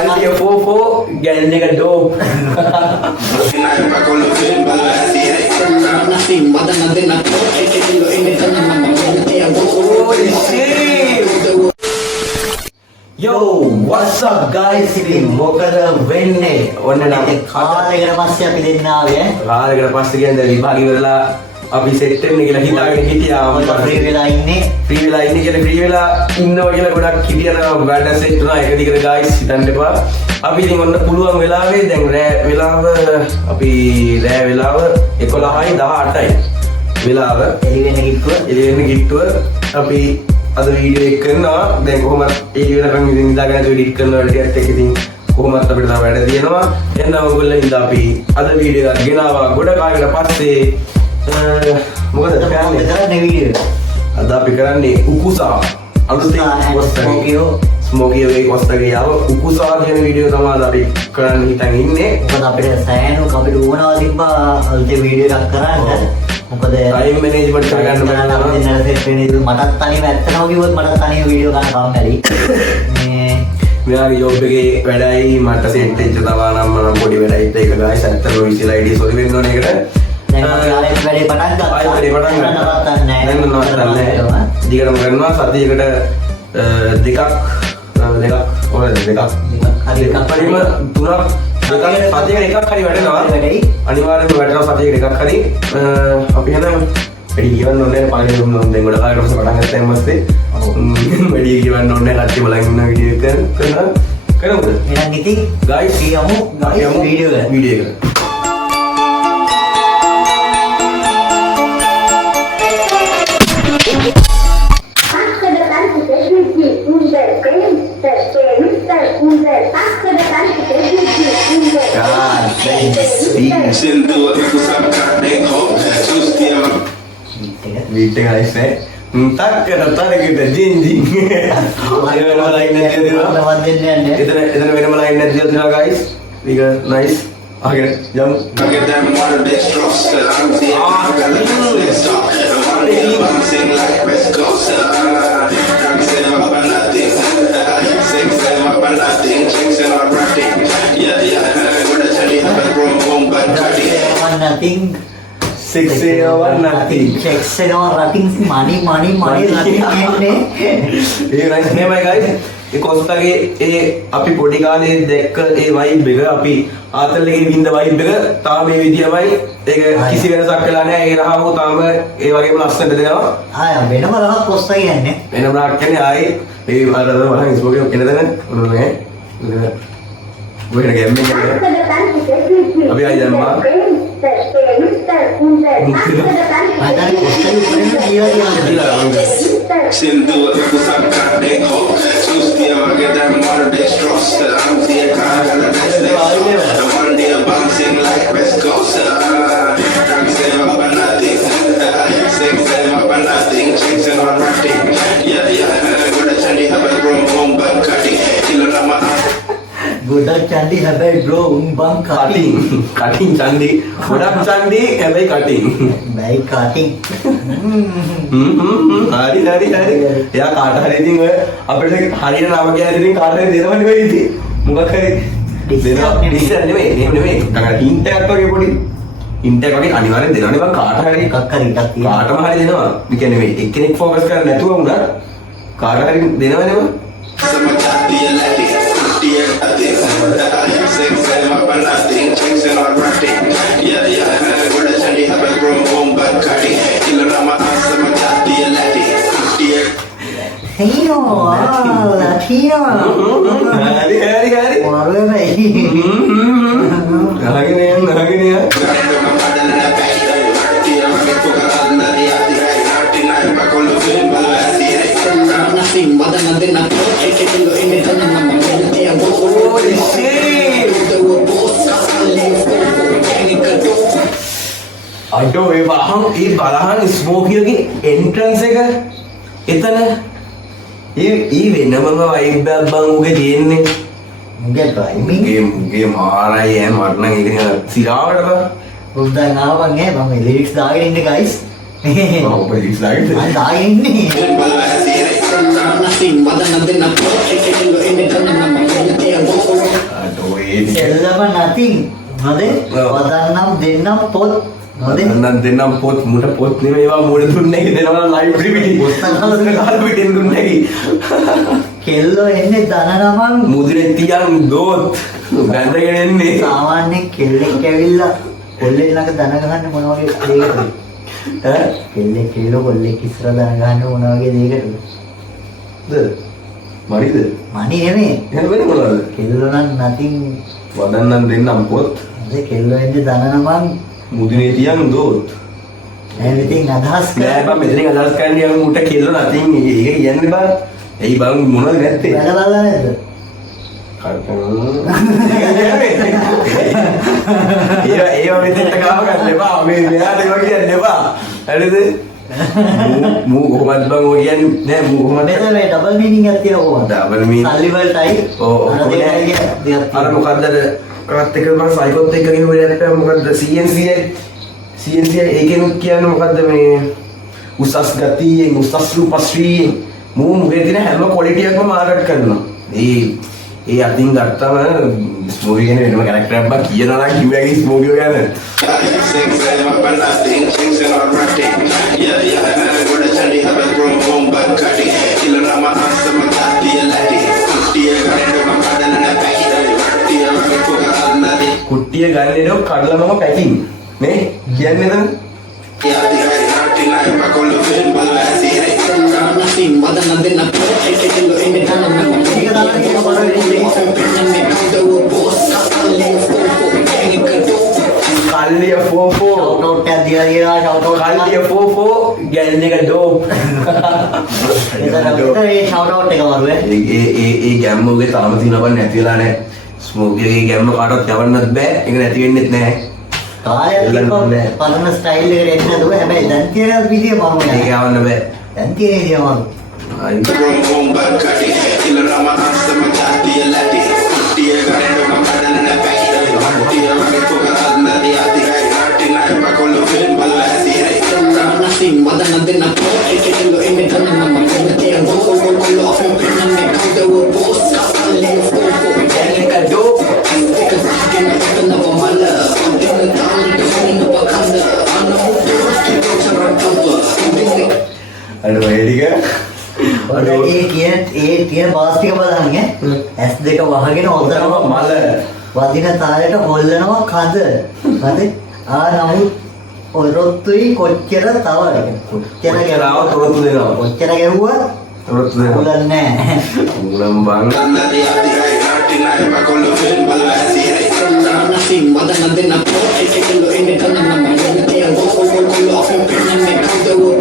Altia Fofo, get a nigga dope. Holy shit! Yo, what's up guys? ඉතින් මොකද වෙන්නේ? ඔන්න නම් කාලයකට පස්සේ අපි දෙන්න ආවේ කාලයකට පස්සේ කියන්නේ විභාගය ඉවරලා අපි සෙට් වෙන්න කියලා හිතාගෙන හිටියා. මම ෆ්‍රී වෙලා ඉන්නේ කියලා ෆ්‍රී වෙලා ඉන්නවා කියලා ගොඩක් හිටියන වැඩ සෙට් වුණා එක දිගට guys හිතන්න එපා. අපි ඉතින් ඔන්න පුළුවන් වෙලාවේ දැන් රෑ වෙලාව අපි රෑ වෙලාව 11යි 18යි වෙලාව එළි වෙන ගිට්ටුව අපි අද වීඩියෝ එක කරනවා. දැන් කොහොමද එළි වෙනකන් ඉතින් ඉඳගෙන එඩිට් කරනවා ටිකත් එක්ක ඉතින් කොහොමද අපිට තව වැඩ තියෙනවා. එන්න ඔයගොල්ලෝ ඉඳලා අපි අද වීඩියෝ එකක් ගෙනාවා. ගොඩ කාලයකට පස්සේ මොකද කරන්නේ වීඩියෝ අද අපි කරන්නේ උකුසා අලුතෙන් ස්මෝකියෝ වේ කොස්තගේ යව උකුසා කියන වීඩියෝ තමයි අද අපි කරන්න හිතන් ඉන්නේ. මොකද අපිට සෑහෙන අපිට උවනවා තිබ්බා අලුතෙන් වීඩියෝ එකක් කරන්න. මොකද ටයිම් මැනේජ්මන්ට් කරගන්න බෑ නම් දෙන්නට සෙට් වෙන්නේ. මටත් තනියම ඇත්තම කිව්වොත් මටත් තනියම වීඩියෝ ගන්න කම්මැලි. මෙයාගේ ජොබ් එකේ වැඩයි මට සෙට් වෙච්ච තවා නම් මම පොඩි වැඩයිත් ඒක ගායිස් ඇත්තටම විසිලා ID සොරි වෙන්න ඕනේ ඒකට. දැන් අපි ආයෙත් වැඩේ පටන් ගත්තා. ආයෙත් වැඩේ පටන් ගත්තා. නවත්තන්නේ නැහැ. දිගටම කරනවා සතියකට දෙකක් ඔය දෙකක් හරි එකක් පරිම තුනක් දෙකක් සතියකට එකක් හරි වැඩනවා. අනිවාර්යෙන්ම වැඩනවා සතියකට එකක් හරි. අපි හදමු වැඩි කියවන්න ඕනේ පළවෙනි දුන්නොත් දැන් ගොඩක් කාලයකට පස්සේ පටන් ගත්තාම පස්සේ වැඩි කියවන්න ඕනේ කට්ටිය බලන් ඉන්න වීඩියෝ එක කරමුද එහෙනම් ඉතින් ගයිස් කියමු වීඩියෝ එක Viste guys takkan kita jinjing වෙනම ලයින් එකක් දෙනවා එතන වෙනම ලයින් එකක් දෙනවා guys ඒක nice අහගෙන යමු nothing 601 nothing 601 nothing money nothing කියන්නේ ඒ රයිස් නෙමෙයි guys ඒ කොස්තාගේ ඒ අපි පොඩි කාලේ දැක්ක ඒ vibe එක අපි ආතල් එකේ විඳ vibe එක තාම මේ විදියමයි ඒක කිසි වෙනසක් වෙලා නැහැ ඒ රහව තාම ඒ වගේම ලස්සනට දෙනවා වෙනම රහක් කොස්තා කියන්නේ වෙනම රහක් කියන්නේ ආයේ ඒ අර බලන්න ඉස්බෝගේ එන දැන ඔන්නේ ඔයන ගේම් එකේ අපි ආයි දැම්මා Sin duda que usar carne ho sustia que da more destroza I'm the kind of the one day bouncing like West Coast dancing up and nothing singing up and nothing chasing on nothing yeah good at Chandy have a boom but cutting kill on my ගොඩක් චන්ඩි හැබැයි bro බම් කටින් චන්ඩි ගොඩක් චන්ඩි හැබැයි කටින් බයි කටින් හරි එයා කාට හරි ඉතින් ඔය අපිට හරියට නම කියලා ඉතින් කාට හරි දෙනවනේ වෙයි ඉතින් මොකක් හරි දෙනවා ඩිස්ටර් නෙමෙයි කංගා හින්ට් එකක් වගේ පොඩි හින්ට් එකක් වගේ අනිවාර්යෙන් දෙනවනේ බං කාට හරි එකක් හරි එකක් තියෙනවා කාටම හරි දෙනවා මේ කියන්නේ මේ එක්කෙනෙක් ફોකස් කරන්නේ නැතුව වුණා කාට හරි දෙනවනේ බං Latino. Hari. Walau baik. Lagi nih. Holy shit. Aduh, ini balahan smoky entrance එක එතන ඒ වෙනමම vibe එකක් බං උගේ තියෙන්නේ මුගේ මාරයි මට නම් ඒක නිකන් සිරාවට බං උද්දන් ආවන් ඈ මම ලිරික්ස් දාගෙන ඉන්නේ guys ඔව් ලිරික්ස් දාගෙන ඉන්නේ nothing, mother nothing, nothing. සෙල්ලම nothing හොඳේ ඔව්. වදන්නම් දෙන්නම් පොත් හොඳේ නම් දෙන්නම් පොත් මුට පොත් නෙමෙයි ඒවා මුඩ දුන්නේ දෙනවා ලයිබ්‍රරි පිටින් කාල් පිටින් දුන්නේ කෙල්ලෝ එන්නේ ධන නමන් මුදිරේ තියන් දෝත් බැඳගෙන එන්නේ සාමාන්‍ය කෙල්ලෙක් ඇවිල්ලා කොල්ලෙක් ළඟ ධන ගහන්න මොන වගේ දෙයකටද ඈ කෙල්ලෝ කොල්ලෙක් ඉස්සර ධන ගහන්න මොන වගේ දෙයකටද මරිද මණි නෙමෙයි එහෙනම් වෙන්නේ මොනවද කෙල්ලෝ නම් nothing වදන්නම් දෙන්නම් පොත් හොඳේ කෙල්ලෝ එන්නේ ධන නමන් මුදිරේ තියන් දෝත් everything අදහස් නෑ බං මෙතනින් අදහස් කරන්නේ යම් උට කෙල්ල නැතින් ඒක කියන්නේ බං එයි බං මොනවද නැත්තේ වැඩ බලලා නැද්ද ඒවා මෙතෙන්ට ගාව ගන්න එපා මේ මෙයාට ඒවා කියන්න එපා හරිද මූ කොහොමද බං ඔය කියන්නේ නෑ මූ කොහොමද මෙතන මේ ඩබල් මීනින්ග් එකක් තියෙනවා කොහොමද ඩබල් මීනින්ග් සල්ලි වලටයි ඔව් අර දෙකයි දෙකක් අර මොකද්ද කරත් එක බං සයිකෝත් එක්ක ගෙන වෙලක් පෑ මොකද්ද CNC ඒකෙන් කියන්නේ මොකද්ද මේ උසස් ගතියෙන් උසස් රූපශ්‍රීයෙන් මූ මුගේ තියෙන හැම ක්වොලිටි එකක්ම මාර්කට් කරනවා ඒ අතින් ගත්තම ස්මෝගි ගැන වෙනම කැරක්ටර් එකක් බා කියනවා නම් කිව්වගේ ස්මෝගියෝ ගැන කුට්ටිය ගන්නේනෝ කඩලමම පැකින් නේ කියන්නේ නේද කල්ලිය ෆෝෆෝ ෂවුට් එකක් දීලා කියලා ෂවුට් කල්ලිය ෆෝෆෝ ගැන් එක ඩෝප් ඒ ෂවුට් එක වරුවේ ඒ ගැම්ම උගේ තාම තියෙනව නැති වෙලා නැහැ ස්මෝකියගේ ගැම්ම කාටවත් යවන්නත් බෑ ඒක නැති වෙන්නෙත් නැහැ කාලයක් තිබ්බ පරණ ස්ටයිල් එකට එන්න දුව හැබැයි දැන් තියෙන විදිය මම ඒක යවන්න බෑ දැන් තියෙන විදිය මම අර වේලික ඒ තියෙන බාස්තික බලන්න ඇස් දෙක වහගෙන හොදනවා මල වදින තාලෙට හොල්ලනවා කඳ හරි නමුත් ඔරොත්තුයි කොච්චර තව කොච්චර ගාව තොරතු දෙනවා කොච්චර ගැහුවා තොරතු දෙනවා උලන්නේ උලම් බං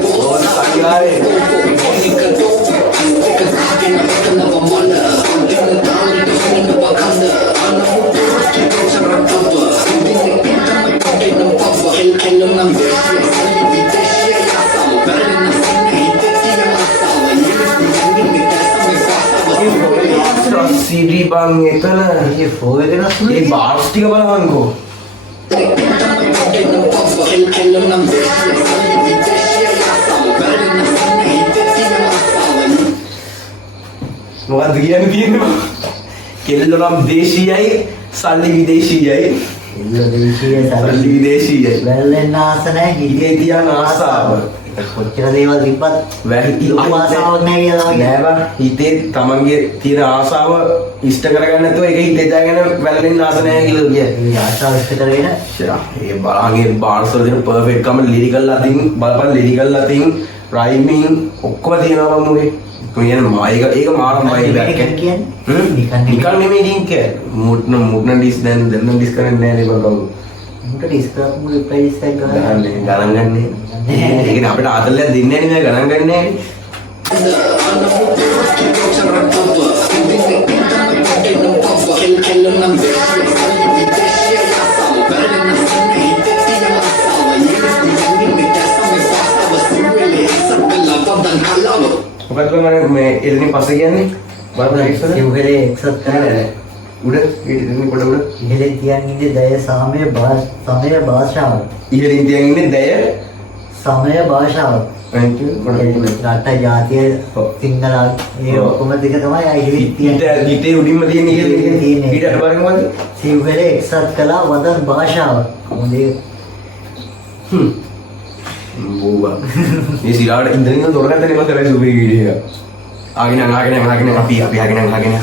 ඕන සංගාවේ CD බං එතන ඒ ෆෝ එක නස්සු ඒ බාර්ස් ටික බලන්නකෝ මොකද්ද කියන්නේ තියෙන්නේ කෙල්ල නම් දේශීයයි සල්ලි විදේශීයයි එල්ල දෙවිසිය සල්ලි විදේශීයයි වැල්ලෙන්න ආස නැහැ හිතේ තියන ආසාව කොච්චර දේවල් තිබ්බත් ආසාවක් නැහැ කියලා නෑ බං හිතේ තමන්ගේ තියෙන ආසාව ඉෂ්ට කරගන්න නැතුව ඒක හිතේ දාගෙන වැළලෙන්න ආස නැහැ කියලා කියන්නේ. ඒ ආසාව ඉෂ්ට කරගෙන ඒ බලහගේ බාර්ස් වල තියෙන පර්ෆෙක්ට් කම ලිරිකල් අතින් බලපන් ලිරිකල් අතින් රයිමින් ඔක්කොම තියෙනවා මම උගේ. කොහේන ඒක මාරම වයිබ් එකක් කියන්නේ නිකන් නෙමෙයි ලින්ක් එක. මුට්න ඩිස් දැන් ඩිස් කරන්නේ නැහැ නේ බං කවුරු. මුට ඩිස්ක්‍රයිබ් මුගේ ප්‍රයිස් එක ගන්න ගණන් ගන්නේ. ඒ කියන්නේ අපිට ආතල්ලයක් දෙන්නේ නැහැ නේ ගණන් ගන්නේ නැහැ. මොකක්ද මේ එළින් පස්සේ කියන්නේ බලන්න ඉස්සර ඉහළේ එක්සත් කරලා උඩ ඉතින් පොඩ උඩ ඉහළේ තියන්නේ දය සමය භාෂාව ඉහළින් තියන් ඉන්නේ දැය සමය භාෂාව අයින්ට කොටගෙන රට ජාතිය සිංහල ඒ ඔක්කොම දෙක තමයි අයිති තියෙන්නේ. ගීතේ උඩින්ම තියෙන ඊට බලන්න මොකද? සිංහල එක්සත් කළා වදන් භාෂාව. මොලේ බෝවා. මේ සිරාට ඉඳන් තොරගත්තනේ මම කරේ සුපේ වීඩියෝ එක. ආගෙන අපි ආගෙන.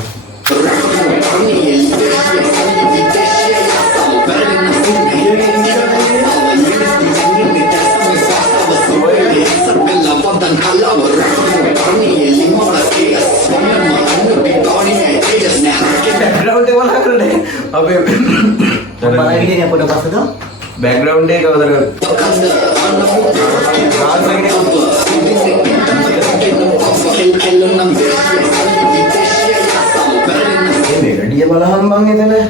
බෑග්‍රවුන්ඩ් එක වලා කරන්නේ අපේ බලන්නේ අපිට පස්සද බෑග්‍රවුන්ඩ් එක වදර මේ රෙඩිය බලහන් බං එතන නේ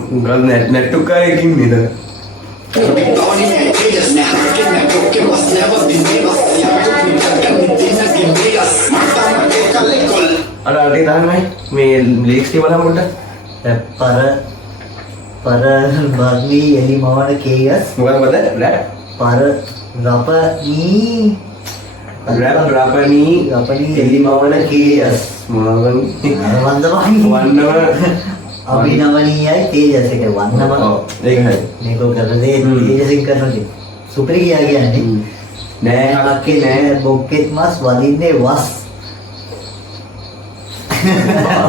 ගල් නැට්ටුකාරයකින් නේද අර අඩේ දාන්නයි මේ ලිරික්ස් ටික බලන්න පොඩ්ඩක් පර බර්ලි එලි මවන කේයස් මොකද පර රපනී රපනී එලි මවන කේයස් මොනවද වන්නව අභිනවනීයයි තේජස් එක වන්නම ඒක හරි මේක කරන්නේ තේජසින් කරන්නේ සුපිරි කියා කියන්නේ නෑ අක්කේ නෑ බොක්කෙත් මස් වදින්නේ වස්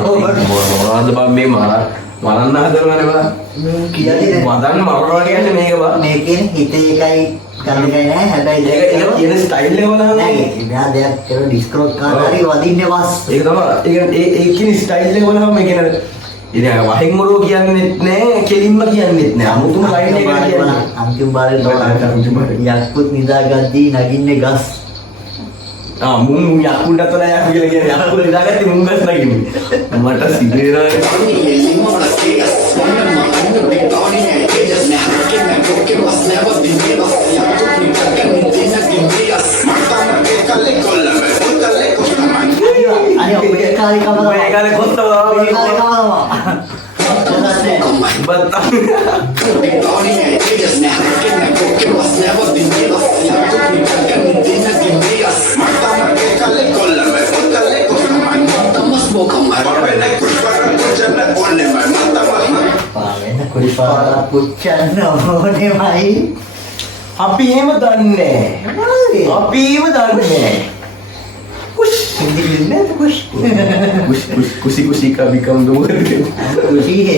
මොනවද බං මේ මරන්න හදනවනේ බා කියන්නේ වදන් මරනවා කියන්නේ මේක බා මේකෙන් හිතේ එකයි කරන්නේ නෑ හැබැයි ඒක කියන ස්ටයිල් එක බලන්න නෑ මෙයා දෙයක් කරන ඩිස්ක්‍රොත් කාරී වදින්නේ වස් ඒක තමයි ඒ කියන ස්ටයිල් එක බලන්න මේ කියන ඉතින් වහින් මොරෝ කියන්නෙත් නෑ කෙලින්ම කියන්නෙත් නෑ අමුතුම ලයින් එක කියන්නේ අන්තිම බාරේ යක්කුත් නිදාගද්දී නගින්නේ ගස් මුන් යක්කුන්ට අතන යක් කියලා කියන්නේ යක්කුන් නිදාගත්තේ මුන් ගස් නගින්නේ මට සිදේරා අනේ ඔය කාලේ කවදාවත් මේ කාලේ කොත්තවා කුලිපාර පුච්චන්න ඕනෙමයි අපි එහෙම දන්නේ අපිම දන්නේ कुशी का भी कम दो खुशी है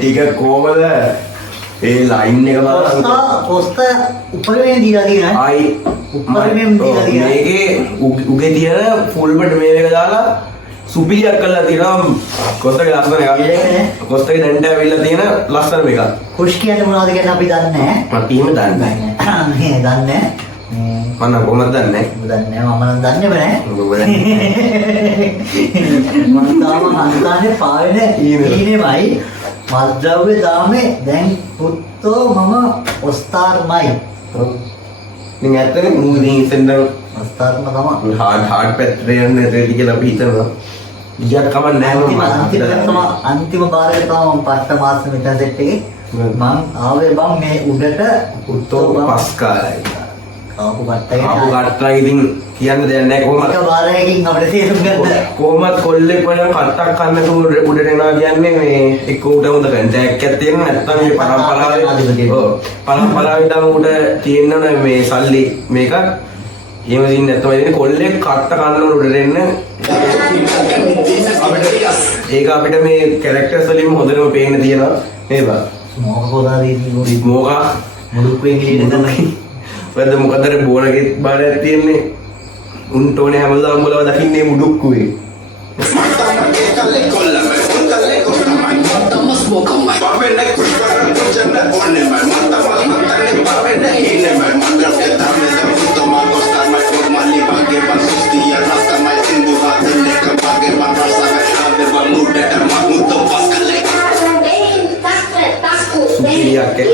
ටික කොහමද ඒ ලයින් එක බලන්න පොස්ත උඩරෙන් දීලා තියෙනවා ආයි උඩරෙන් දීලා තියෙනවා මේකේ උගේ තියෙන ෆුල් බඩ් මේල් එක දාලා සුපිරියක් කරලා තියෙනවා කොස්තගේ ලස්සන එකක් කොස්තගේ දැන්ට ඇවිල්ලා තියෙන ලස්සන එකක් කුෂ් කියන්නේ මොනවද කියලා අපි දන්නේ නැහැ මට එහෙම දන්නේ නැහැ මේ දන්නේ මම කොහොමද දන්නේ දන්නේ මම නම් දන්නේ නැහැ ඔබ දන්නේ මම තාම හන්තානේ පාවෙන ඊනේමයි මද්ද්‍රව්‍ය දාමේ දැන් පුත්තෝ මම ඔස්තාර්මයි ඉතින් ඇත්තනේ මූවින් සෙන්ඩර් ඔස්තාර්ම තමයි හાર્ඩ් පැට්‍රියන් රෙඩි කියලා අපි හිතනවා ඉතින් කම නැහැ අන්තිම බාරේ තමයි මම පස්ස මාස මෙතන සෙට් එකේ මම ආවේ බම් මේ උඩට පුත්තෝ පස්කාරයි ආපු කට්ටයි ආපු කට්ටයි ඉතින් කියන්න දෙයක් නැහැ කොහොමද එක බාරයකින් අපිට තේරුම් ගන්න කොහොමද කොල්ලෙක් වගේ කට්ටක් කන්නතු උඩට එනවා කියන්නේ මේ එක්ක උඩ හොඳ කන්ටැක්ට් එකක් තියෙනවා නැත්නම් මේ පරම්පරාවේ ඔව් පරම්පරාවේ තම උඩ තියෙනවනේ මේ සල්ලි මේක එහෙම දින් නැත්නම් ඉතින් කොල්ලෙක් කට්ට කන්න උඩට එන්න ඒක අපිට මේ කැරක්ටර්ස් වලින් හොඳටම පේන්න තියෙනවා නේද මොකක් හොදාදී මොකක් මුළුක් වෙන්නේ තමයි වැද මොකදර බෝලගේ බාරයක් තියෙන්නේ උන්ට ඕනේ හැමදාම බලව දකින්නේ මුඩුක්කුවේ Mata Karen Babe nahi ne main mangal ke dame da to ma costa mai ko mali bage ban susti ya rasta mai sindu hat ne ka bage ban rasa ga ade ba mude ta ma mutto paskale Superior ke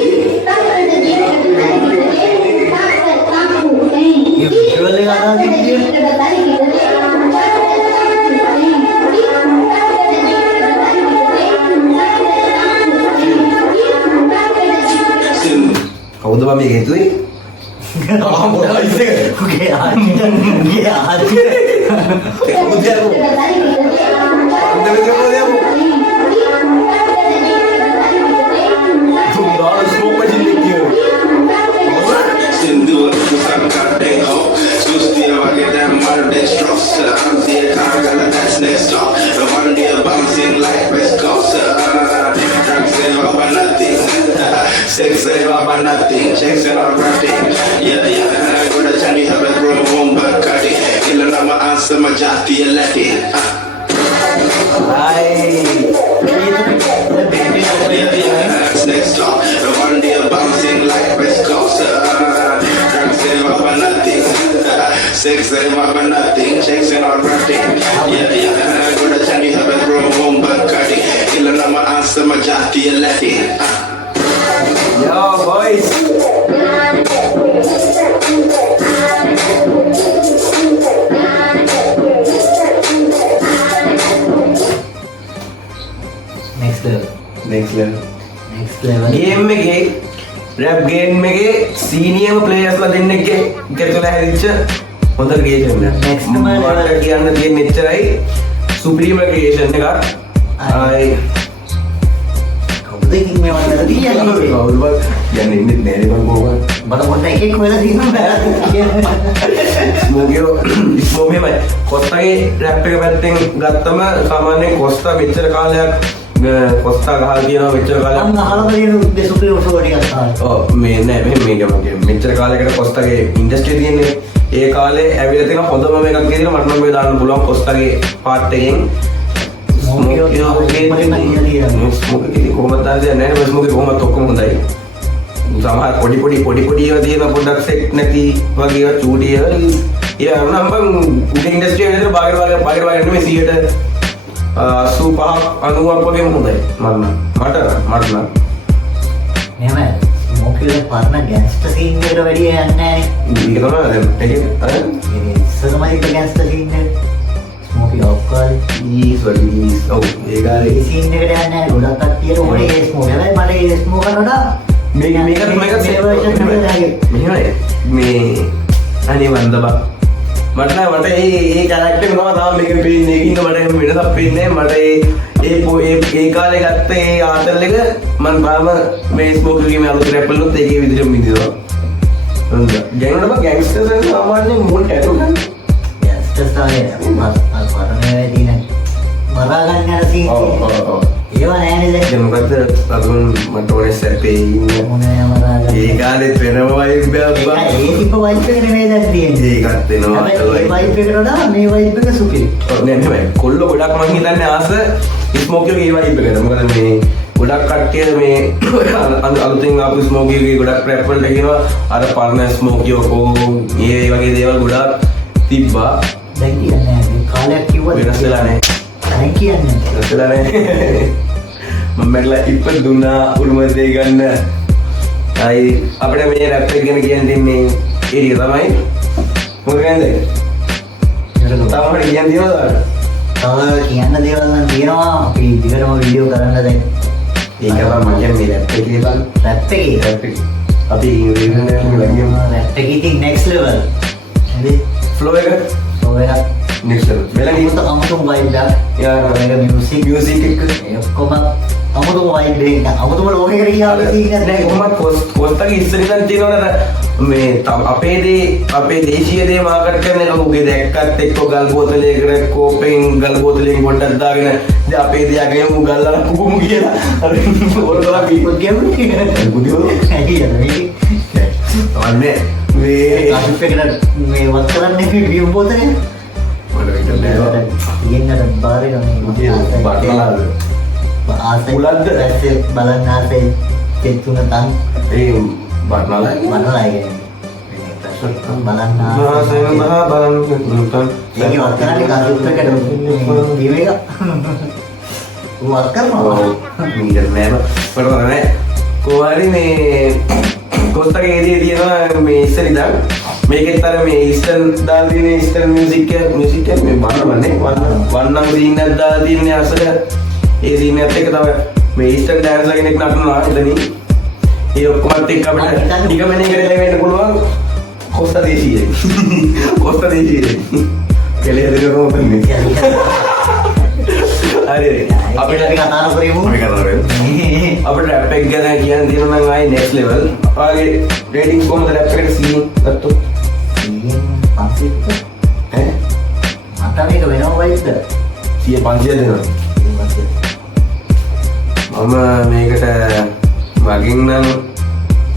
ये visual गाना दीजिए කවුද බා මේක හිතුවේ? ආ මොනවා ඉතින් ओके आज ये आज කවුද යකෝ? අන්දමේ කවුද යකෝ? තුන් දාලා ස්මෝක් මැෂින් එක කියනවා. Sindu bukan kadeng ho Susti wage dan marde stross I'm the cargala that's next door The one day bouncing like West Coast Drugs and up and nothing Sex and up and nothing Sex and up nothing Yeah Go to Chani have a grown home but cut it Killer nama answer my jati and Latin Hai. That's next door The one day bouncing like West Coast Drugs and up and nothing Sex and up and nothing Checks and all nothing Yeah Go to Chani have a grown home but cut it Killer nama answer my jati and Latin Yo boys. Next level Next level. Next level game එකේ rap game එකේ සීනියර්ම ප්ලේයර්ස්ලා දෙන්නෙක්ගේ එකතුලා හැදිච්ච හොඳ creation එක. Next මම මට කියන්න තියෙන මෙච්චරයි සුප්‍රීම ක්‍රියේෂන් එකක්. ආයි දෙකින් මේ වගේ දියන්නේ කවුරු බල කියන්නේ ඉන්නේ නෑනේ මම කොහොමද? බල මොකද එකෙක් හොයලා තියෙනවා ස්මෝකියෝ ස්මෝමෙමයි කොස්තාගේ රැප් එක පැත්තෙන් ගත්තම සාමාන්‍යයෙන් කොස්තා මෙච්චර කාලයක් කොස්තා ගහලා තියෙනවා මෙච්චර කාලයක් අන්න අහලා තියෙන සුපිරි ෂෝ ටිකක් තමයි ඔව් මේ නෑ මේ මෙච්චර කාලයකට කොස්තාගේ ඉන්ඩස්ට්‍රිය තියෙන්නේ ඒ කාලේ ඇවිල්ලා තියෙන හොඳම එකක් කියලා මට නම් මේ දාන්න පුළුවන් කොස්තාගේ පාර්ට් එකෙන් ස්මෝකියෝ කොහොමද දාන්නේ නෑ ස්මෝකියෝ කොහොමද ඔක්කොම හොඳයි සමහර පොඩි ඒවා තියෙන පොඩ්ඩක් සෙට් නැති වගේ ඒවා චූටි ඒවා නම් උඩ ඉන්ඩස්ට්‍රිය එකේ බාහිර නෙමෙයි 85 90ක් වගේම හොඳයි මට නම් මෙහෙම මොකද පරණ ගැස්ට් සීන් එකට වැඩිය යන්නේ නැහැ ඒක තමයි දැන් ඉස්සරමයි ගැස්ට් සීන් එක ස්මෝකි ඔක්කොල් ඔව් ඒ ගානේ ඒ සීන් එකට යන්නේ නැහැ ගොඩක් කට්ටියට ඕනේ ඒ ස්මෝක් හැබැයි මට ඒ ස්මෝක් කරනකොට මේක මේ අනේ වන්දබා මට ඒ කැරක්ටර් එක තමයි තාම මේක පේන්නේ ඒකින්ද මට වෙනසක් පේන්නේ මට ඒ කාලේ ගත්ත ඒ ආතල් එක මම තාම මේ ස්මෝක් එකේ මේ අලුත් රැප් වලුත් ඒකේ විදිහටම මිදිනවා හොඳ ගැන්ගනම ගෑන්ගස්ටර්ස් සාමාන්‍යයෙන් මොල් ටැටු ගන්න ගැස්ට් තමයි පරණ තියෙන මරා ගන්න යන සීන් ඒවා නෑනේ දැන් දැන් මොකද අදුන් මට ඕනේ සැපේ ඉන්න මොනේ මරා ගන්න ඒ කාලෙත් වෙනම වයිබ් එකක් බා ඒ තිබ්බ වයිබ් එක නෙමෙයි දැන් තියෙන්නේ ඒකත් වෙනවා ඒ වයිබ් එකට වඩා මේ වයිබ් එක සුපිරි නෑ නෙමෙයි කොල්ල ගොඩක් මං හිතන්නේ ආස ස්මෝකියෝගේ ඒ වයිබ් එකට මොකද මේ ගොඩක් කට්ටිය මේ අලුතෙන් ආපු ස්මෝකියෝගේ ගොඩක් රැප් වලට කියනවා අර පරණ ස්මෝකියෝ කෝ ඒ වගේ දේවල් ගොඩක් තිබ්බා දැන් කියන්නේ මේ කාලයක් කිව්වද වෙනස් වෙලා නෑ දැන් කියන්නේ වෙනස් වෙලා නෑ මම මැරලා ඉප්ප දුන්නා උරුම දෙය ගන්න අයි අපිට මේ රැප් එක ගැන කියන්න දෙන්නේ ඒ ටික තමයි මොකද කියන්නේ තාම හරි කියන්න දිනවද තව කියන්න දේවල් නම් තියෙනවා අපි දිගටම වීඩියෝ කරන්න දැන් ඒක තමයි මම කියන්නේ රැප් එකේ බලන්න රැප් එකේ රැප් එක අපි රිවිව් එකක් ලගියමු රැප් එකේ ඉතින් next level හරි ෆ්ලෝ එක ඔය එක next level මෙලගින් මොකද අමුතුම vibe එකක් යා ඒක music මියුසික් එක ඔක්කොම අමුතුම vibe එකක් අමුතුම ලෝකයකට ගියාම තියෙන දැන් කොහොමද කොස්තගේ ඉස්සරින් තියෙනවනේ මේ අපේ දේශීය දේ මාකට් කරන එක උගේ දැක්කත් එක්ක ගල් බෝතලයකට කෝපෙන් ගල් බෝතලෙන් ගොඩක් දාගෙන දැන් අපේ දෙයක්ම ගල්ලා කුකුමු කියලා අර ඕරතලා බීපොත් කියන්නේ බුදියෝ ඇයි මේ අනේ මේ අනිත් එකට මේ වත් කරන්නේ බියු බෝතලේ මොකද කියන්නේ ඉන්නට බාරේ උදේ මේ බටලාද ආසයි උලද්ද? ඇස්සේ බලන්න ආසයි තෙතුන තන් ඒ බර්නලයි බලන්න බලන්න නූතන් ඒකේ වත් කරන්නේ කාර්යුත් එකට ටීම් එක වත් කරනවා මීටර් නෑම පටවන්නේ කොහරි මේ කොස්තගේ ඒරියේ තියෙනවා මේ ඉස්සර ඉඳන් මේකෙත් අර මේ ඊස්ටර්න් දාලා තියෙන ඊස්ටර්න් මියුසික් එක මේ බලන්නන්නේ වන්නම් සීන් එකක් දාලා තියෙන අසල ඒ සීන් එකත් එක තමයි මේ ඊස්ටර්න් ඩෑන්සර් කෙනෙක් නටනවා එතනින් ඒ ඔක්කොමත් එක්ක අපිට නිගමනය කරලා වෙන්න පුළුවන් කොස්තා දේශීය කෙලෙ දෙක කොහොමද හරි අපිට කතා කරමු අපිට රැප් එක ගැන කියන්න තියෙනවා නම් ආයේ next level ඔයාගේ රේටින්ග් කොහොමද රැප් එකට 100 ගත්තොත් 100 ඈ මට මේක වෙනම වයිස්ද 100 500 දෙනවා මම මේකට මගින් නම්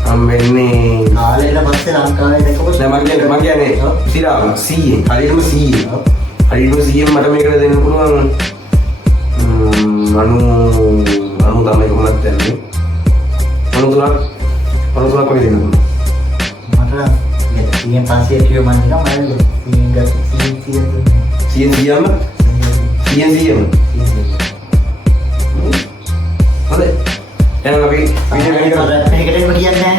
හම්බෙන්නේ කාලේට පස්සේ ලංකාවේ දැකපු නෑ මම කියන්නේ සිරාම 100 හරියටම 100 මට මේකට දෙන්න පුළුවන් 90 තමයි කොහොමද දෙන්නේ 93ක් වගේ දෙන්න පුළුවන් මට 500 කියව මන් නිකන් මම 100ම හරි එහෙනම් අපි වීඩියෝ එක කරමු මේකටම කියන්නේ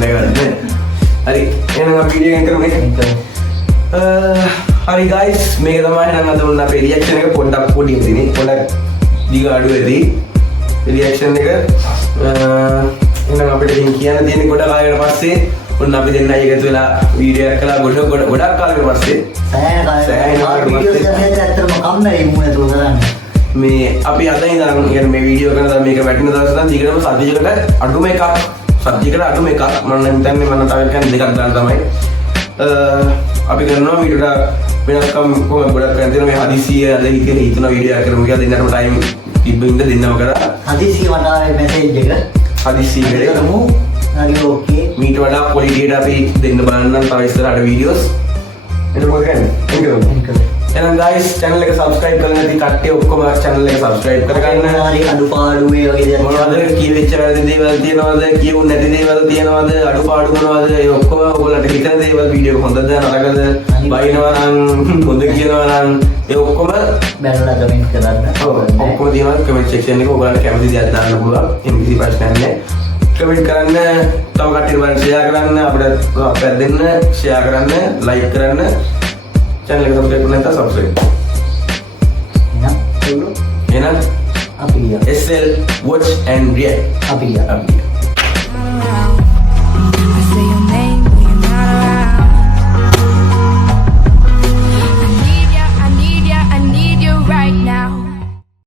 නැහැ හරි එහෙනම් අපි වීඩියෝ එක කරමු හරි guys මේක තමයි නම් අද උන්න අපේ රියැක්ෂන් එක පොඩ්ඩක් පොඩියෙන් තියෙන්නේ පොඩ්ඩක් දිග අඩු වෙදී රියැක්ෂන් එක එහෙනම් අපිට ඉතින් කියන්න තියෙන්නේ ගොඩක් කාලයකට පස්සේ උන්න අපි දෙන්නයි එකතු වෙලා වීඩියෝ එකක් කළා ගොඩක් කාලයකට පස්සේ සෑහෙන වීඩියෝස් කරන්නේ ඇත්තටම කම්මැලි මුණ තුල කරන්නේ මේ අපි අද ඉඳන් කියන්නේ මේ වීඩියෝ කරන දා මේක වැටෙන දවස් නම් දිගටම සතියකට අඩුම එකක් මම හිතන්නේ මම තව එකක් දෙකක් දාන්න තමයි අපි කරනවා වීඩියෝට වෙනස්කම් කොහොමද ගොඩක් කරන් තියෙනවා මේ හදිසිය අද හිතන වීඩියෝ එකක් කරමු කියලා දෙන්නටම ටයිම් තිබ්බින්ද දෙන්නම කරා හදිසිය මට ආවේ මෙසේජ් එක හදිසිය කරමු හරි ඕකේ මීට වඩා ක්වොලිටියට අපි දෙන්න බලන්න තව ඉස්සරහට වීඩියෝස් එතකොට මොකද කරන්නේ එහෙනම් guys channel එක subscribe කරලා නැති කට්ටිය ඔක්කොම channel එක subscribe කරගන්න. හරි අඩුපාඩු මේ වගේ දේවල් මොනවද කියවෙච්ච වැරදි දේවල් තියෙනවද කියවුන් නැති දේවල් තියෙනවද අඩුපාඩු මොනවද ඒ ඔක්කොම ඔයගොල්ලන්ට හිතන දේවල් වීඩියෝ එක හොඳද නරකද බයිනවා නම් හොඳ කියනවා නම් ඒ ඔක්කොම බැලලා කමෙන්ට් කරන්න. ඔව් ඔක්කොම තියෙනවා කමෙන්ට් සෙක්ෂන් එකේ ඔයගොල්ලන්ට කැමති දේවල් දාන්න පුළුවන්. එම් කිසි ප්‍රශ්නයක් නැහැ. කමෙන්ට් කරන්න තව කට්ටියට බලන්න ෂෙයා කරන්න අපිට අපිට දෙන්න ෂෙයා කරන්න ලයික් කරන්න channel එක subscribe කරන්න නැත්නම් subscribe එහෙනම් එහෙනම් අපි SL watch and react අපි අපි